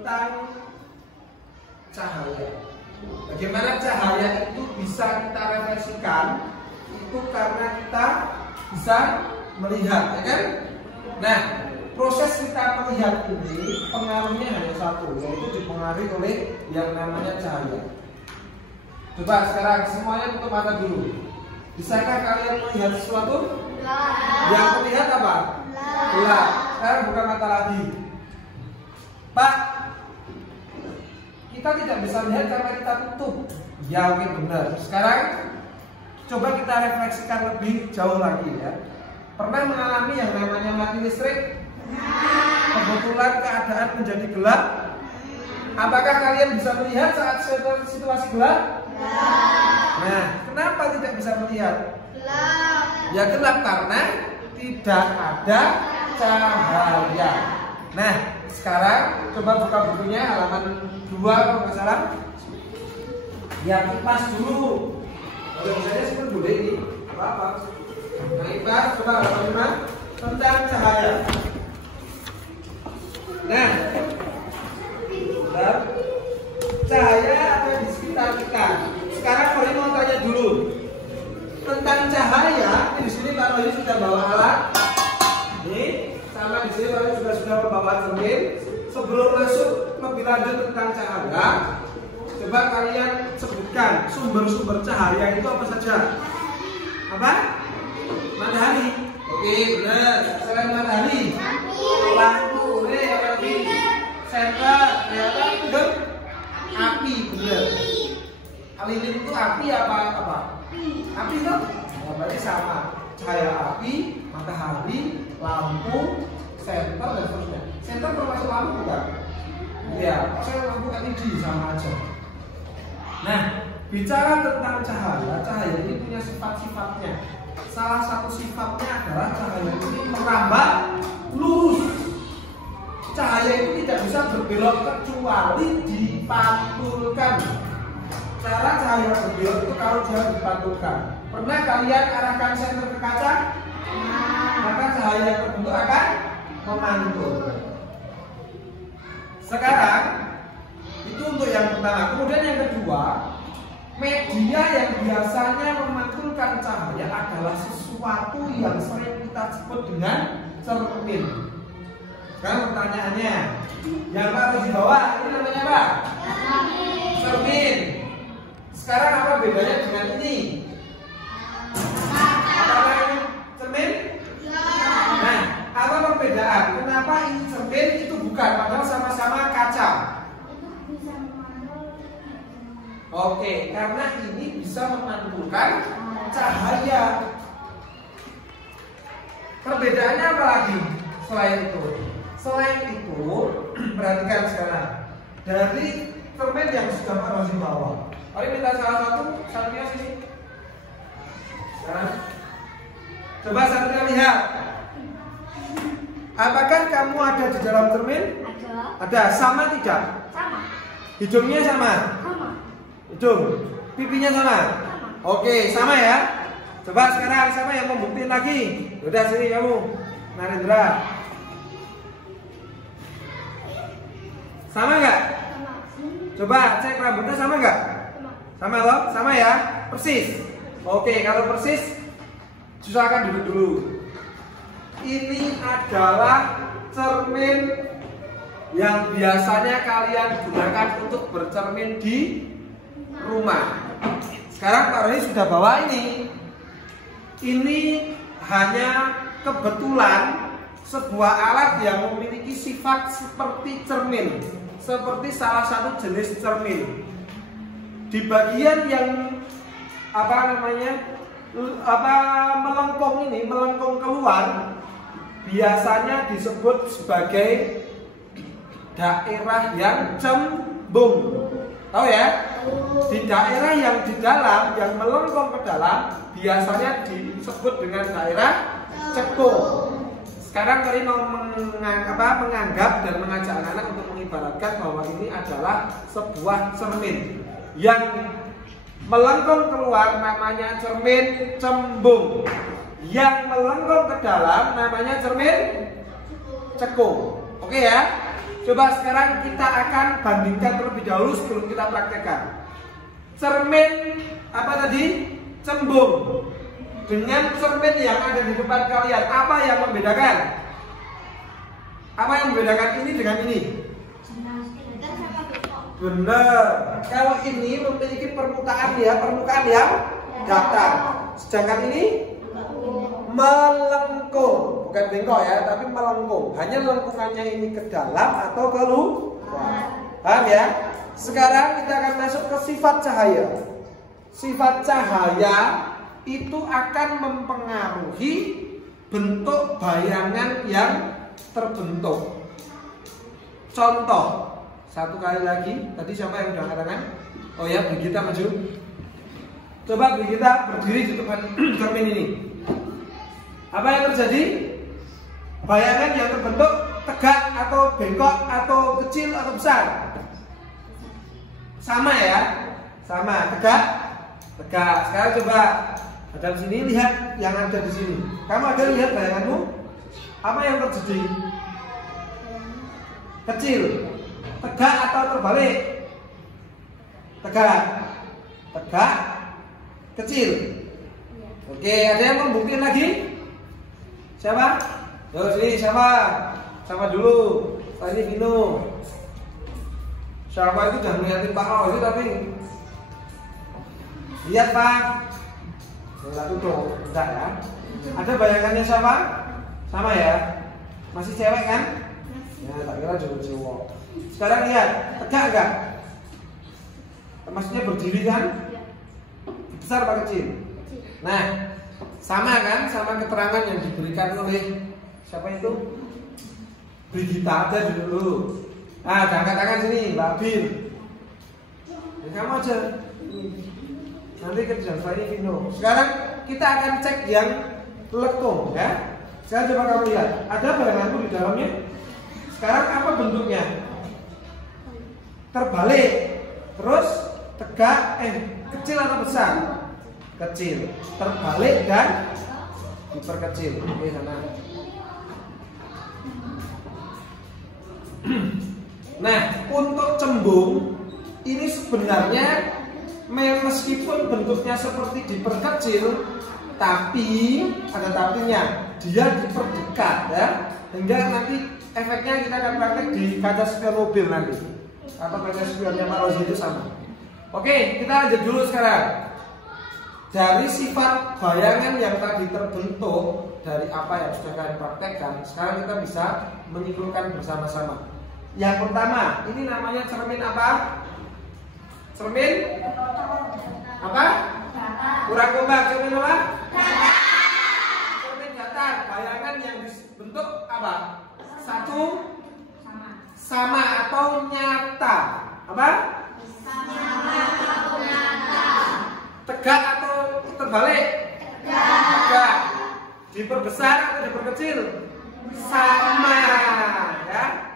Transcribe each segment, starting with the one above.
tentang cahaya. Bagaimana cahaya itu bisa kita refleksikan? Itu karena kita bisa melihat, ya kan? Nah, proses kita melihat ini pengaruhnya hanya satu, yaitu dipengaruhi oleh yang namanya cahaya. Coba sekarang semuanya tutup mata dulu. Bisakah kalian melihat sesuatu? Yang terlihat apa? Gelap. Sekarang buka mata lagi. Pak, kita tidak bisa melihat karena kita tutup. Ya, oke, benar. Sekarang coba kita refleksikan lebih jauh lagi ya. Pernah mengalami yang namanya mati listrik? Kebetulan keadaan menjadi gelap. Apakah kalian bisa melihat saat situasi gelap? Nah, kenapa tidak bisa melihat? Ya gelap karena tidak ada cahaya. Nah, sekarang coba buka bukunya halaman 2 kalau nggak salah. Ya, kipas dulu. Kalau misalnya sebut boleh ini, apa-apa. Nah, kipas coba halaman 5 tentang cahaya. Nah, cahaya ada di sekitar kita. Sekarang Roy mau tanya dulu tentang cahaya. Di sini Pak Roy sudah bawa alat. Ini sama di sini Pak Roy juga sudah membawa cermin. Sebelum masuk lebih lanjut tentang cahaya, coba kalian sebutkan sumber-sumber cahaya itu apa saja? Apa? Matahari. Oke, benar. Selain matahari, lampu, lagi senter, ya kan? Api, benar. Lilin itu api apa? Api itu? Nah, berarti sama. Cahaya api, matahari, lampu, senter dan seterusnya. Senter termasuk lampu bukan? Ya, saya lampu LED sama aja. Nah, bicara tentang cahaya, cahaya ini punya sifat-sifatnya. Salah satu sifatnya adalah cahaya ini merambat lurus. Cahaya itu tidak bisa berbelok kecuali dipantulkan. Cara cahaya berbelok itu kalau dia dipantulkan. Pernah kalian arahkan senter ke kaca? Maka cahaya yang terbentuk akan memantul. Sekarang itu untuk yang pertama. Kemudian yang kedua, media yang biasanya memantulkan cahaya adalah sesuatu yang sering kita sebut dengan cermin. Sekarang pertanyaannya, yang harus di bawah ini namanya apa? Cermin. Sekarang apa bedanya dengan ini? Apakah ini cermin? Nah, apa perbedaan? Kenapa ini cermin itu bukan? Padahal sama-sama kaca. Oke, karena ini bisa memantulkan cahaya. Perbedaannya apa lagi selain itu? Selain itu, perhatikan sekarang dari cermin yang sudah Pak Rosi bawa. Mari minta salah satu, satunya sini. Sekarang, coba satunya lihat. Apakah kamu ada di dalam cermin? Ada. Sama tidak? Sama. Hidungnya sama? Sama. Hidung. Pipinya sama? Oke, sama ya. Coba sekarang siapa yang mau buktiin lagi? Udah sini kamu, Narendra. Sama nggak? Sama. Coba cek rambutnya sama nggak? Sama loh, sama ya, persis. Oke, kalau persis, silakan duduk dulu. Ini adalah cermin yang biasanya kalian gunakan untuk bercermin di rumah. Sekarang Pak Roy sudah bawa ini. Ini hanya kebetulan sebuah alat yang memiliki sifat seperti cermin, seperti salah satu jenis cermin. Di bagian yang melengkung keluar, biasanya disebut sebagai daerah yang cembung. Tahu ya? Di daerah yang di dalam, yang melengkung ke dalam, biasanya disebut dengan daerah cekung. Sekarang kalian mau menganggap dan mengajak anak-anak untuk mengibaratkan bahwa ini adalah sebuah cermin yang melengkung keluar, namanya cermin cembung. Yang melengkung ke dalam namanya cermin cekung. Oke ya? Coba sekarang kita akan bandingkan terlebih dahulu sebelum kita praktekkan. Cermin apa tadi? Cembung dengan cermin yang ada di depan kalian, apa yang membedakan? Apa yang membedakan ini dengan ini? Benar. Kalau ini memiliki permukaan yang datar, sedangkan ini melengkung, bukan bengkok ya, tapi melengkung. Hanya lengkungannya ini ke dalam atau ke luar. Paham ya? Sekarang kita akan masuk ke sifat cahaya. Sifat cahaya itu akan mempengaruhi bentuk bayangan yang terbentuk. Contoh, satu kali lagi. Tadi siapa yang udah katakan? Oh ya, Brigita maju. Coba Brigita berdiri di depan cermin ini. Apa yang terjadi? Bayangan yang terbentuk tegak atau bengkok atau kecil atau besar? Sama ya? Sama, tegak. Sekarang coba hadap sini, lihat yang ada di sini. Kamu ada lihat bayanganmu? Apa yang terjadi? Kecil, tegak atau terbalik? Tegak, kecil. Oke, ada yang membuktikan lagi? Siapa? Yo sini siapa? Sama dulu. Tadi Vino. Siapa itu jangan ngeliatin Pak Roy tapi lihat Pak. Enggak tutup, enggak ya? Ada bayangannya siapa? Sama ya? Masih cewek kan? Ya, tak kira cowok. Sekarang lihat, tegak enggak? Maksudnya berdiri kan? Besar apa kecil? Nah, sama kan? Sama keterangan yang diberikan oleh siapa itu? Brigita, ada dulu. Nah, angkat tangan sini, Mbak Bir. Ya, kamu aja. Nanti kerja saya Vino. Sekarang kita akan cek yang lekung ya. Sekarang coba kamu lihat, ada bayanganmu di dalamnya. Sekarang apa bentuknya? Terbalik, terus tegak, kecil atau besar? Kecil. Terbalik dan diperkecil. Oke, sana. Nah, untuk cembung ini sebenarnya meskipun bentuknya seperti diperkecil, tapi ada tapinya, dia diperdekat ya, hingga nanti efeknya kita akan praktek di kaca spion mobil nanti, atau kaca spionnya Pak Rozi itu sama. Oke, kita lanjut dulu sekarang. Dari sifat bayangan yang tadi terbentuk dari apa yang sudah kalian praktekkan, sekarang kita bisa menyimpulkan bersama-sama. Yang pertama, ini namanya cermin apa? Cermin apa? Kurang kompak, cermin apa? Cermin datar. Bayangan yang dibentuk apa? Satu sama atau nyata. Apa? Sama atau nyata. Tegak atau terbalik? Tegak. Diperbesar atau diperkecil? Sama ya.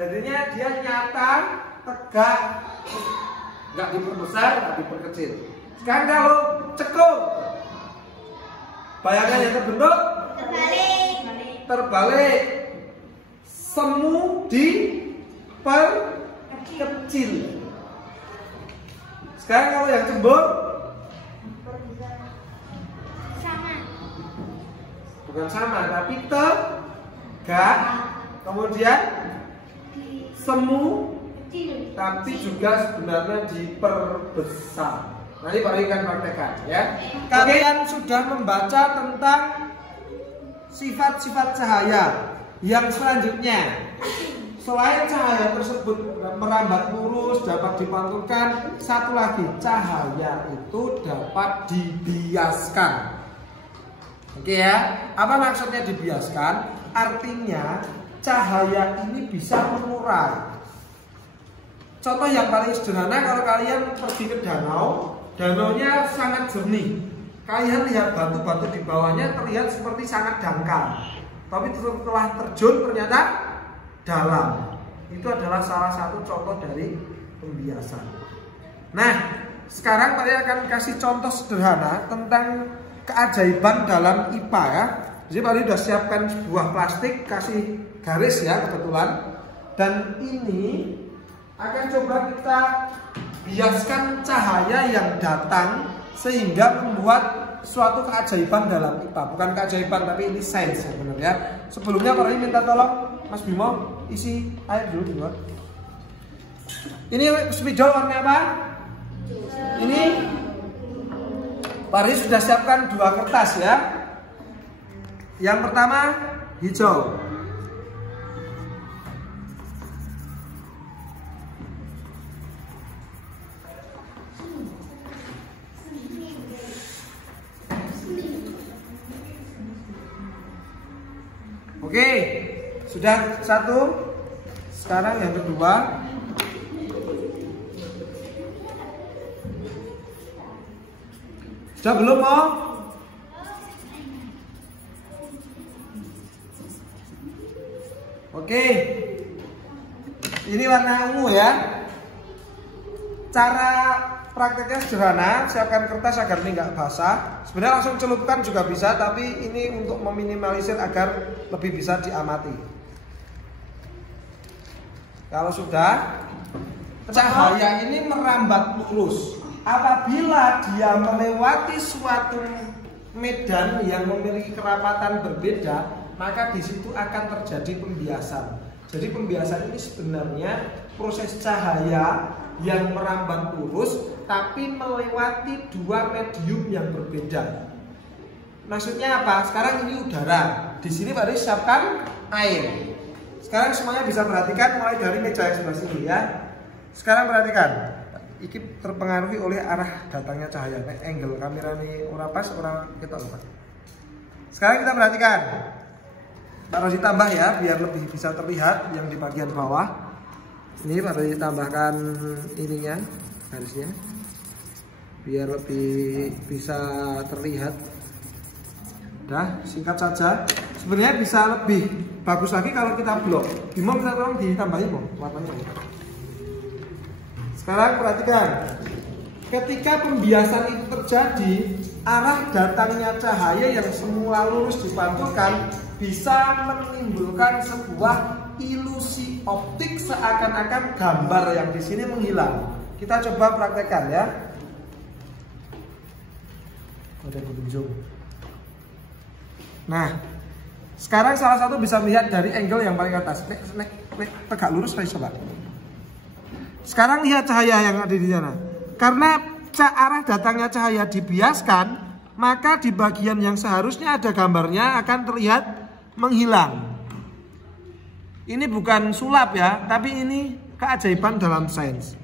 Jadinya dia nyata, tegak, nggak diperbesar, nggak diperkecil. Sekarang kalau cekung, bayangan yang terbentuk terbalik, semu diperkecil. Sekarang kalau yang cembung, bukan sama, tapi tegak, kemudian semu, tapi juga sebenarnya diperbesar. Nanti Pak Ri akan praktekkan ya. Kalian sudah membaca tentang sifat-sifat cahaya. Yang selanjutnya, selain cahaya tersebut merambat lurus, dapat dipantulkan, satu lagi, cahaya itu dapat dibiaskan. Oke ya, apa maksudnya dibiaskan? Artinya cahaya ini bisa mengurai. Contoh yang paling sederhana, kalau kalian pergi ke danau, danaunya sangat jernih. Kalian lihat batu-batu di bawahnya terlihat seperti sangat dangkal. Tapi setelah terjun ternyata dalam. Itu adalah salah satu contoh dari pembiasan. Nah, sekarang saya akan kasih contoh sederhana tentang keajaiban dalam IPA ya. Jadi Pak Ri sudah siapkan sebuah plastik, kasih garis ya kebetulan. Dan ini akan coba kita biaskan cahaya yang datang sehingga membuat suatu keajaiban dalam IPA. Bukan keajaiban tapi ini sains sebenarnya. Sebelumnya Pak Roy minta tolong Mas Bimo isi air dulu di luar. Ini spidol warna apa? Ini Pak Roy sudah siapkan 2 kertas ya. Yang pertama hijau. Oke, sudah 1. Sekarang yang kedua. Sudah belum mau? Oke. Ini warna ungu ya. Cara prakteknya sederhana, siapkan kertas agar ini nggak basah. Sebenarnya langsung celupkan juga bisa, tapi ini untuk meminimalisir agar lebih bisa diamati. Kalau sudah, cahaya ini merambat lurus. Apabila dia melewati suatu medan yang memiliki kerapatan berbeda, maka di situ akan terjadi pembiasan. Jadi pembiasan ini sebenarnya proses cahaya yang merambat lurus tapi melewati 2 medium yang berbeda. Maksudnya apa? Sekarang ini udara. Di sini Pak Roy siapkan air. Sekarang semuanya bisa perhatikan mulai dari meja yang sebelah sini ya. Sekarang perhatikan. Ini terpengaruhi oleh arah datangnya cahaya. Angle kamera ini orang pas, orang kita lupa. Sekarang kita perhatikan. Pak Roy tambah ya biar lebih bisa terlihat yang di bagian bawah. Ini Pak Roy tambahkan ininya, garisnya, biar lebih bisa terlihat. Dah, singkat saja. Sebenarnya bisa lebih bagus lagi kalau kita blok. Bimo bisa tolong ditambahin Bimo warnanya. Sekarang perhatikan, ketika pembiasan itu terjadi, arah datangnya cahaya yang semula lurus dipantulkan bisa menimbulkan sebuah ilusi optik seakan-akan gambar yang di sini menghilang. Kita coba praktekkan ya. Ada penunjuk. Nah, sekarang salah satu bisa melihat dari angle yang paling atas. Tegak lurus, coba. Sekarang lihat cahaya yang ada di sana. Karena arah datangnya cahaya dibiaskan, maka di bagian yang seharusnya ada gambarnya akan terlihat menghilang. Ini bukan sulap ya, tapi ini keajaiban dalam sains.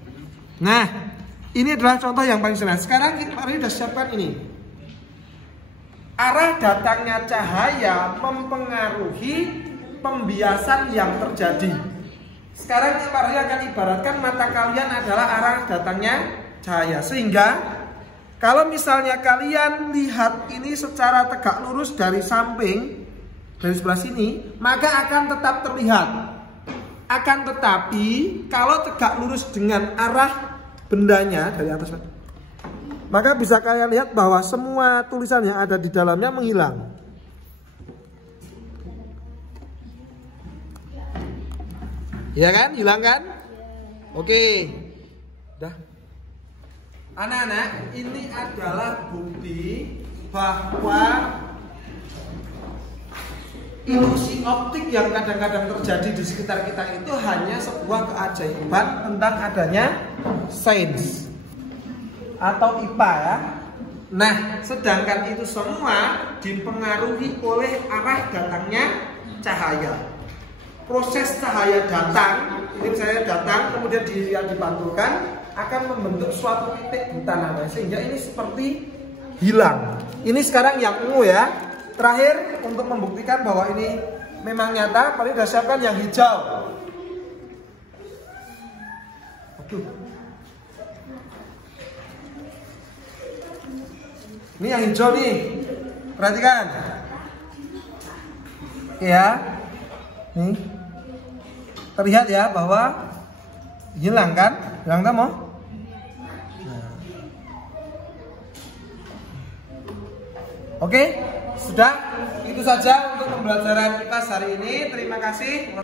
Nah, ini adalah contoh yang paling sederhana. Sekarang Pak Roy sudah siapkan ini. Arah datangnya cahaya mempengaruhi pembiasan yang terjadi. Sekarang Pak Roy akan ibaratkan mata kalian adalah arah datangnya cahaya. Sehingga kalau misalnya kalian lihat ini secara tegak lurus dari samping, dari sebelah sini, maka akan tetap terlihat. Akan tetapi kalau tegak lurus dengan arah bendanya dari atas, maka bisa kalian lihat bahwa semua tulisan yang ada di dalamnya menghilang. Ya kan? Hilang kan? Oke. Dah. Anak-anak, ini adalah bukti bahwa ilusi optik yang kadang-kadang terjadi di sekitar kita itu hanya sebuah keajaiban tentang adanya sains atau IPA ya. Nah, sedangkan itu semua dipengaruhi oleh arah datangnya cahaya. Proses cahaya datang, ini misalnya datang kemudian dipantulkan akan membentuk suatu titik di tanah, sehingga ini seperti hilang. Ini sekarang yang ungu ya. Terakhir untuk membuktikan bahwa ini memang nyata, paling sudah siapkan yang hijau. Aduh. Ini yang hijau nih. Perhatikan. Ya. Nih. Terlihat ya bahwa hilang kan? Hilang tak mau? Nah. Oke, sudah. Itu saja untuk pembelajaran kita hari ini. Terima kasih.